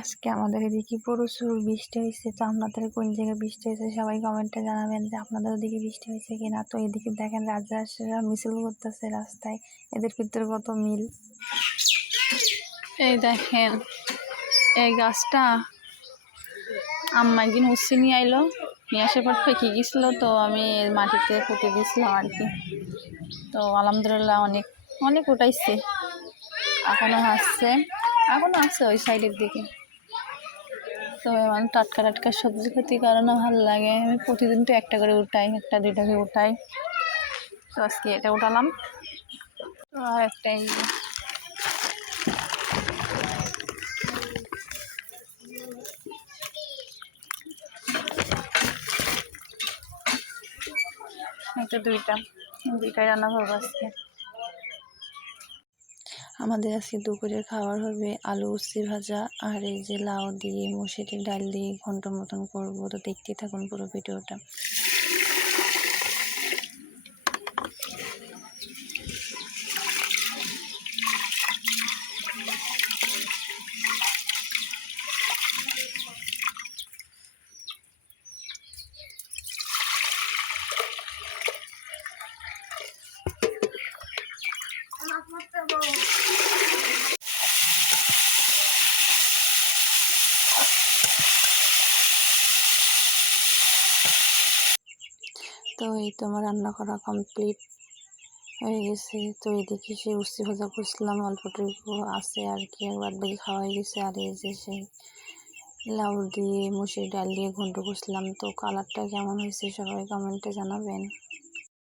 আজকে আমাদের এদিকে প্রচুর বৃষ্টি হয়েছে। তো আপনাদের কোন জায়গায় বৃষ্টি হয়েছে সবাই কমেন্টে জানাবেন যে আপনাদের ওদিকে বৃষ্টি হয়েছে কিনা। তো এদিকে দেখেন রাজরাষ্ট্রীরা মিছিল করতেছে রাস্তায়, এদের ভিতরে কত মিল। এই দেখেন এই গাছটা আম্মা একদিন উচ্ছে নিয়ে আইলো, নিয়ে আসার পর ফেঁকে গেছিলো, তো আমি মাটিতে পুঁতে দিয়েছিলাম আর কি। তো আলহামদুলিল্লাহ অনেক অনেক উঠাইছে, এখনো আছে ওই সাইডের দিকে। তো মানে টাটকা টাটকা সবজি খেতে কারণে ভালো লাগে। আমি প্রতিদিন তো একটা করে উঠাই, একটা দুইটা করে উঠাই। তো আজকে এটা উঠালাম। তো আর একটাই এটা দুইটাই রান্না করবো আজকে। আমাদের আজকে দুপুরের খাবার হবে আলু উচ্ছে ভাজা আর এই যে লাউ দিয়ে মসুরের ডাল দিয়ে ঘন্ট মতন করবো। তো দেখতে থাকুন পুরো ভিডিওটা। তো এই তো আমার রান্না করা কমপ্লিট হয়ে গেছে। তো এদিকে সেই উচ্ছে ভাজা করছিলাম, অল্পটুকু আছে আর কি, আর বাদ বাকি খাওয়া হয়ে গেছে। আর এই যে সেই লাউ দিয়ে মসুর ডাল দিয়ে ঘন্ট করছিলাম। তো কালারটা কেমন হয়েছে সবাই কমেন্টে জানাবেন।